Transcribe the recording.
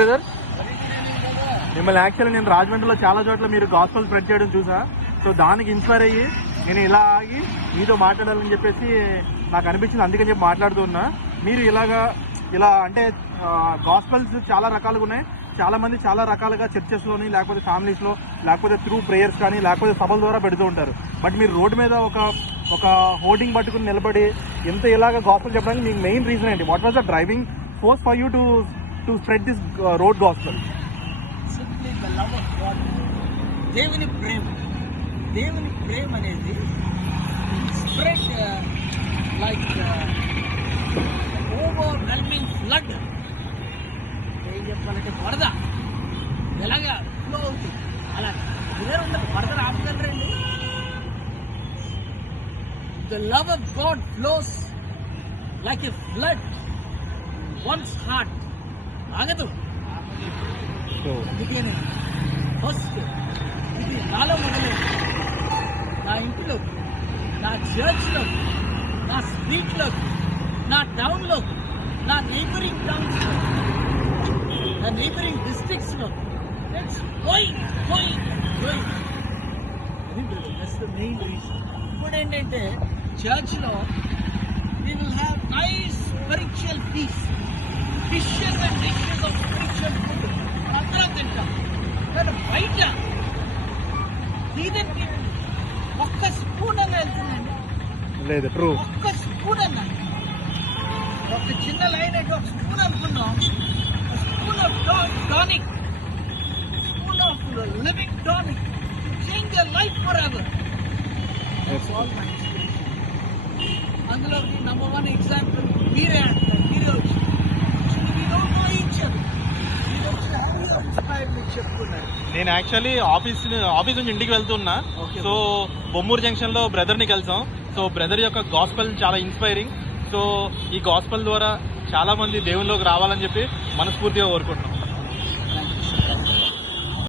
Brother. మిమ్మల్ని actually నేను రాజమండ్రిలో చాలా చోట్ల మీరు గాస్పెల్ స్ప్రెడ్ చేయడం చూసా. సో దానికి ఇన్స్పైర్ అయ్యి నేను ఇలా ఆగి మీతో మాట్లాడాలని చెప్పేసి నాకు అనిపించింది, అందుకని చెప్పి మాట్లాడుతున్నా. మీరు ఇలా అంటే గాస్పెల్స్ చాలా రకాలుగా ఉన్నాయి. చాలా మంది చాలా రకాలుగా చర్చెస్లోని లేకపోతే ఫ్యామిలీస్లో లేకపోతే త్రూ ప్రేయర్స్ కానీ లేకపోతే సభల ద్వారా పెడుతూ ఉంటారు. బట్ మీరు రోడ్డు మీద ఒక హోర్డింగ్ పట్టుకుని నిలబడి ఎంత ఇలాగ గాస్పెల్ చెప్పడానికి మీకు మెయిన్ రీజన్ ఏంటి? What was the driving force for you to spread this road gospel? Simply the love of God. దేవుని ప్రేమ అనేది స్ప్రెడ్ లైక్ ఓవర్వెల్మింగ్ ఫ్లడ్. ఏం చెప్పాలంటే వరద ఎలాగా ఫ్లో అవుతుంది అలా వేరే ఉండదు. వరద ఆపగలరండి. The love of God flows like a flood. One's heart ఆగదు. అందుకే నేను ఫస్ట్ ఇది నాలో మొదలు నా ఇంటిలో, నా చర్చ్లో, నా స్ట్రీట్లో, నా టౌన్లో, నా నైబరింగ్ టౌన్స్లో, నా నైబరింగ్ డిస్ట్రిక్ట్స్లో going. That's the main reason. ఇప్పుడు ఏంటంటే చర్చ్లో we will have nice spiritual peace, fishes and dishes of spiritual food. అందరం తింటాం. కానీ బయట హీదన్ పీపుల్ ఒక్క స్పూన్ అన్న వెళ్తుందండి. లేదు, ట్రూ. ఒక్క స్పూన్ అన్న, ఒక చిన్న లైన్ అయితే ఒక స్పూన్ అనుకున్నాం. Spoon of tonic, spoon of living tonic change your life for ever. అందులో నంబర్ 1 ఎగ్జాంపుల్ మీరే అంటారు. మీరే వచ్చి నేను యాక్చువల్లీ ఆఫీస్ నుంచి ఇంటికి వెళ్తున్నా. సో బొమ్మూరు జంక్షన్ లో బ్రదర్ ని కలిసాం. సో బ్రదర్ యొక్క గాస్పెల్ చాలా ఇన్స్పైరింగ్. సో ఈ గాస్పెల్ ద్వారా చాలా మంది దేవునిలోకి రావాలని చెప్పి మనస్ఫూర్తిగా కోరుకుంటున్నాం.